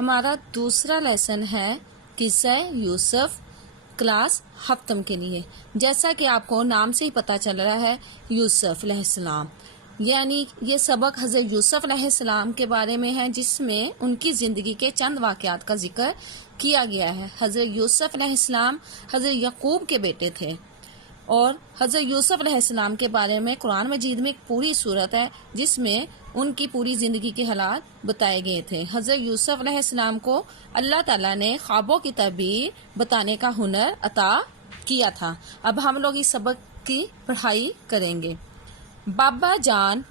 ہمارا دوسرا لیسن ہے قصہ یوسف، کلاس ہفتم کے لیے۔ جیسا کہ آپ کو نام سے ہی پتہ چل رہا ہے، یوسف علیہ السلام، یعنی یہ سبق حضرت یوسف علیہ السلام کے بارے میں ہے، جس میں ان کی زندگی کے چند واقعات کا ذکر کیا گیا ہے۔ حضرت یوسف علیہ السلام حضرت یعقوب کے بیٹے تھے، اور حضرت یوسف علیہ السلام کے بارے میں قرآن مجید میں ایک پوری صورت ہے جس میں ان کی پوری زندگی کے حالات بتائے گئے تھے۔ حضرت یوسف علیہ السلام کو اللہ تعالیٰ نے خوابوں کی تعبیر بتانے کا ہنر عطا کیا تھا۔ اب ہم لوگ اس سبق کی پڑھائی کریں گے۔ بابا جان،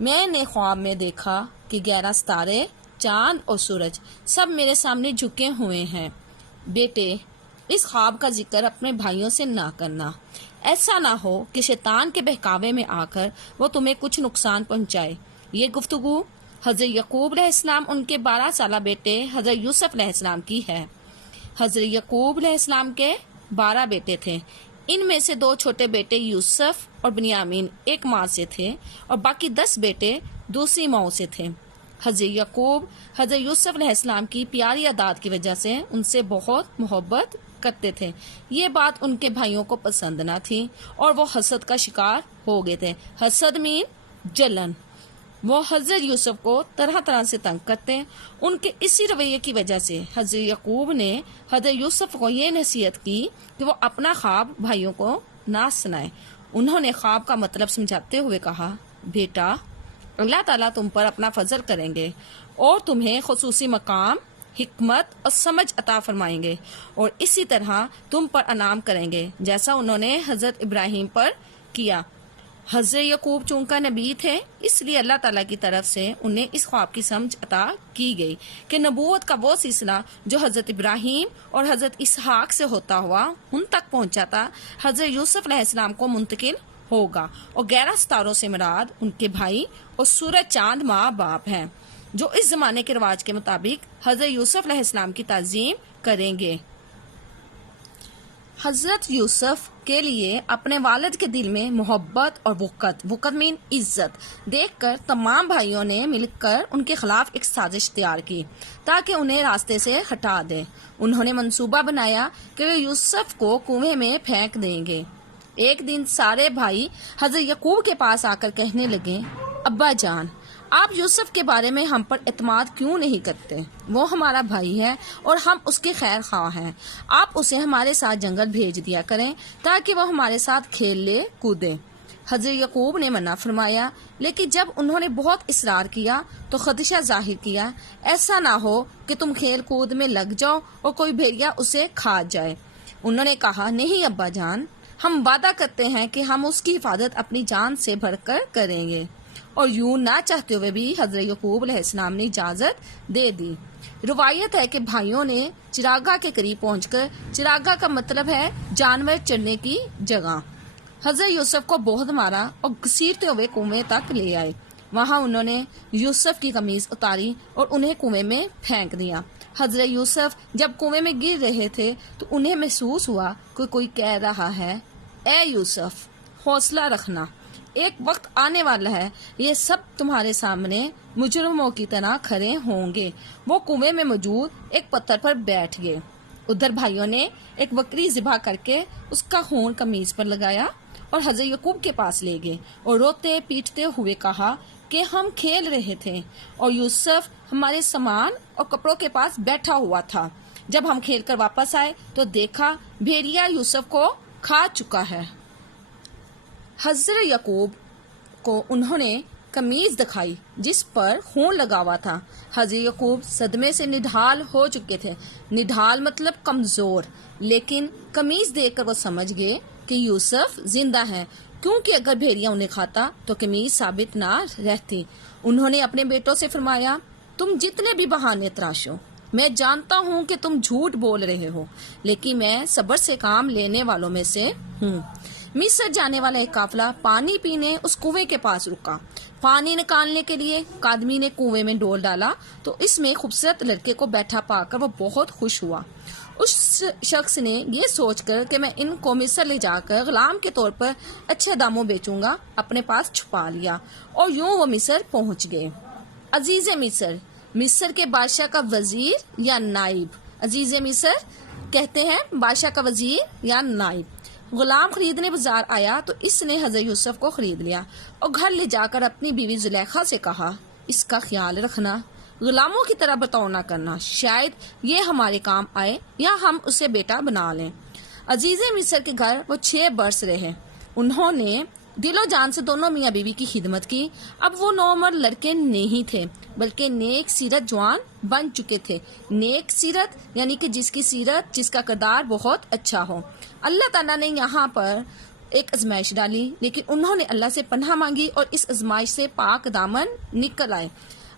میں نے خواب میں دیکھا کہ 11 ستارے، چاند اور سورج سب میرے سامنے جھکے ہوئے ہیں۔ بیٹے، اس خواب کا ذکر اپنے بھائیوں سے نہ کرنا، ایسا نہ ہو کہ شیطان کے بہکاوے میں آ کر وہ تمہیں کچھ نقصان پہنچائے۔ یہ گفتگو حضرت یعقوب علیہ السلام ان کے 12 سالہ بیٹے حضرت یوسف علیہ السلام کی ہے۔ حضرت یعقوب علیہ السلام کے 12 بیٹے تھے، ان میں سے 2 چھوٹے بیٹے یوسف اور بنیامین ایک ماں سے تھے، اور باقی 10 بیٹے دوسری ماؤں سے تھے۔ حضرت یعقوب حضرت یوسف علیہ السلام کی پیاری عادات کی وجہ سے ان سے بہت محبت کرتے تھے۔ یہ بات ان کے بھائیوں کو پسند نہ تھی، اور وہ حسد کا شکار ہو گئے تھے۔ حسد مین جلن۔ وہ حضرت یوسف کو طرح طرح سے تنگ کرتے۔ ان کے اسی رویے کی وجہ سے حضرت یعقوب نے حضرت یوسف کو یہ نصیحت کی کہ وہ اپنا خواب بھائیوں کو نہ سنائے۔ انہوں نے خواب کا مطلب سمجھاتے ہوئے کہا، بیٹا، اللہ تعالیٰ تم پر اپنا فضل کریں گے اور تمہیں خصوصی مقام، حکمت اور سمجھ عطا فرمائیں گے، اور اسی طرح تم پر انعام کریں گے جیسا انہوں نے حضرت ابراہیم پر کیا۔ حضرت یعقوب چونکہ نبی تھے، اس لیے اللہ تعالیٰ کی طرف سے انہیں اس خواب کی سمجھ عطا کی گئی کہ نبوت کا وہ سلسلہ جو حضرت ابراہیم اور حضرت اسحاق سے ہوتا ہوا ان تک پہنچا تھا، حضرت یوسف علیہ السلام کو منتقل ہوگا، اور 11 ستاروں سے مراد ان کے بھائی اور سورج چاند ماں باپ ہیں، جو اس زمانے کے رواج کے مطابق حضرت یوسف علیہ السلام کی تعظیم کریں گے۔ حضرت یوسف کے لیے اپنے والد کے دل میں محبت اور وقت مین عزت دیکھ کر تمام بھائیوں نے مل کر ان کے خلاف ایک سازش تیار کی تاکہ انہیں راستے سے ہٹا دیں۔ انہوں نے منصوبہ بنایا کہ وہ یوسف کو کنویں میں پھینک دیں گے۔ ایک دن سارے بھائی حضرت یعقوب کے پاس آ کر کہنے لگے، ابا جان، آپ یوسف کے بارے میں ہم پر اعتماد کیوں نہیں کرتے؟ وہ ہمارا بھائی ہے اور ہم اس کے خیر خواہ ہیں۔ آپ اسے ہمارے ساتھ جنگل بھیج دیا کریں تاکہ وہ ہمارے ساتھ کھیل لے کودے۔ حضرت یعقوب نے منع فرمایا، لیکن جب انہوں نے بہت اصرار کیا تو خدشہ ظاہر کیا، ایسا نہ ہو کہ تم کھیل کود میں لگ جاؤ اور کوئی بھیڑیا اسے کھا جائے۔ انہوں نے کہا، نہیں ابا جان، ہم وعدہ کرتے ہیں کہ ہم اس کی حفاظت اپنی جان سے بڑھ کر کریں گے۔ اور یوں نہ چاہتے ہوئے بھی حضرت یعقوب علیہ السلام نے اجازت دے دی۔ روایت ہے کہ بھائیوں نے چراگاہ کے قریب پہنچ کر، چراگاہ کا مطلب ہے جانور چرنے کی جگہ، حضرت یوسف کو بہت مارا اور گھسیٹتے ہوئے کنویں تک لے آئے۔ وہاں انہوں نے یوسف کی قمیض اتاری اور انہیں کنویں میں پھینک دیا۔ حضرت یوسف جب کنویں میں گر رہے تھے تو انہیں محسوس ہوا کہ کوئی کہہ رہا ہے، اے یوسف، حوصلہ رکھنا، ایک وقت آنے والا ہے، یہ سب تمہارے سامنے مجرموں کی طرح کھڑے ہوں گے۔ وہ کنویں میں موجود ایک پتھر پر بیٹھ گئے۔ ادھر بھائیوں نے ایک بکری ذبح کر کے اس کا خون قمیض پر لگایا اور حضرت یعقوب کے پاس لے گئے اور روتے پیٹتے ہوئے کہا کہ ہم کھیل رہے تھے اور یوسف ہمارے سامان اور کپڑوں کے پاس بیٹھا ہوا تھا۔ جب ہم کھیل کر واپس آئے تو دیکھا بھیڑیا یوسف کو کھا چکا ہے۔ حضرت یعقوب کو انہوں نے قمیض دکھائی جس پر خون لگا ہوا تھا۔ حضرت یعقوب صدمے سے نڈھال ہو چکے تھے۔ نڈھال مطلب کمزور، لیکن قمیض دیکھ کر وہ سمجھ گئے کہ یوسف زندہ ہے، کیونکہ اگر بھیڑیا انہیں کھاتا تو قمیض ثابت نہ رہتی۔ انہوں نے اپنے بیٹوں سے فرمایا، تم جتنے بھی بہانے تراشو، میں جانتا ہوں کہ تم جھوٹ بول رہے ہو، لیکن میں صبر سے کام لینے والوں میں سے ہوں۔ مصر جانے والا ایک قافلہ پانی پینے اس کنویں کے پاس رکا۔ پانی نکالنے کے لیے ایک آدمی نے کنویں میں ڈول ڈالا تو اس میں خوبصورت لڑکے کو بیٹھا پا کر وہ بہت خوش ہوا۔ اس شخص نے یہ سوچ کر کہ میں ان کو مصر لے جا کر غلام کے طور پر اچھے داموں بیچوں گا، اپنے پاس چھپا لیا، اور یوں وہ مصر پہنچ گئے۔ عزیز مصر، مصر کے بادشاہ کا وزیر یا نائب؟ عزیز مصر کہتے ہیں بادشاہ کا وزیر یا نائب۔ غلام خریدنے بازار آیا تو اس نے حضرت یوسف کو خرید لیا اور گھر لے جا کر اپنی بیوی زلیخا سے کہا اس کا خیال رکھنا، غلاموں کی طرح برتاؤ نہ کرنا، شاید یہ ہمارے کام آئے یا ہم اسے بیٹا بنا لیں۔ عزیز مصر کے گھر وہ 6 برس رہے۔ انہوں نے دل و جان سے دونوں میاں بیوی کی خدمت کی۔ اب وہ نوعمر لڑکے نہیں تھے بلکہ نیک سیرت جوان بن چکے تھے۔ نیک سیرت یعنی کہ جس کی سیرت، جس کا کردار بہت اچھا ہو۔ اللہ تعالیٰ نے یہاں پر ایک آزمائش ڈالی، لیکن انہوں نے اللہ سے پناہ مانگی اور اس آزمائش سے پاک دامن نکل آئے۔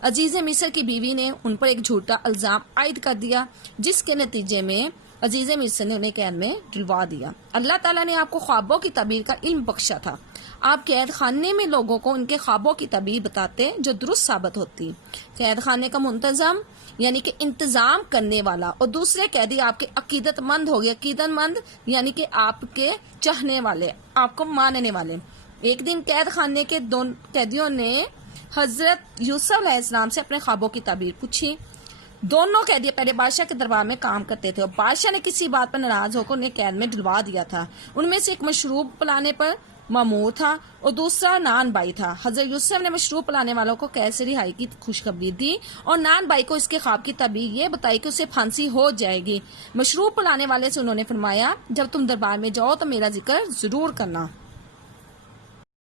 عزیز مصر کی بیوی نے ان پر ایک جھوٹا الزام عائد کر دیا، جس کے نتیجے میں عزیز مصر نے انہیں قید میں ڈلوا دیا۔ اللہ تعالیٰ نے آپ کو خوابوں کی تعبیر کا علم بخشا تھا۔ آپ قید خانے میں لوگوں کو ان کے خوابوں کی تعبیر بتاتے جو درست ثابت ہوتی۔ قید خانے کا منتظم یعنی کہ انتظام کرنے والا، اور دوسرے قیدی آپ کے عقیدت مند ہو گئے۔ عقیدت مند یعنی کہ آپ کے چاہنے والے، آپ کو ماننے والے۔ ایک دن قید خانے کے 2 قیدیوں نے حضرت یوسف علیہ السلام سے اپنے خوابوں کی تعبیر پوچھی۔ دونوں قیدی پہلے بادشاہ کے دربار میں کام کرتے تھے اور بادشاہ نے کسی بات پر ناراض ہو کر انہیں قید میں ڈلوا دیا تھا۔ ان میں سے ایک مشروب پلانے پر مامور تھا اور دوسرا نان بائی تھا۔ حضرت یوسف نے مشروب پلانے والوں کو قید سے رہائی کی خوشخبری دی اور نان بائی کو اس کے خواب کی تعبیر یہ بتائی کہ اسے پھانسی ہو جائے گی۔ مشروب پلانے والے سے انہوں نے فرمایا جب تم دربار میں جاؤ تو میرا ذکر ضرور کرنا۔